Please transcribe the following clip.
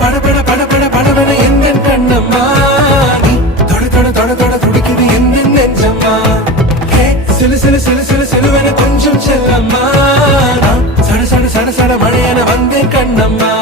படபட படபட படபட எந்த கண்ணம்மா நீ தொட தொட தொட தொட துடிக்குது எந்த நெஞ்சம்மா சிலு சிலு சிலு சிலு சிலுவென கொஞ்சம் செல்லம்மா சட சட சட சட மழையென வந்தேன் கண்ணம்மா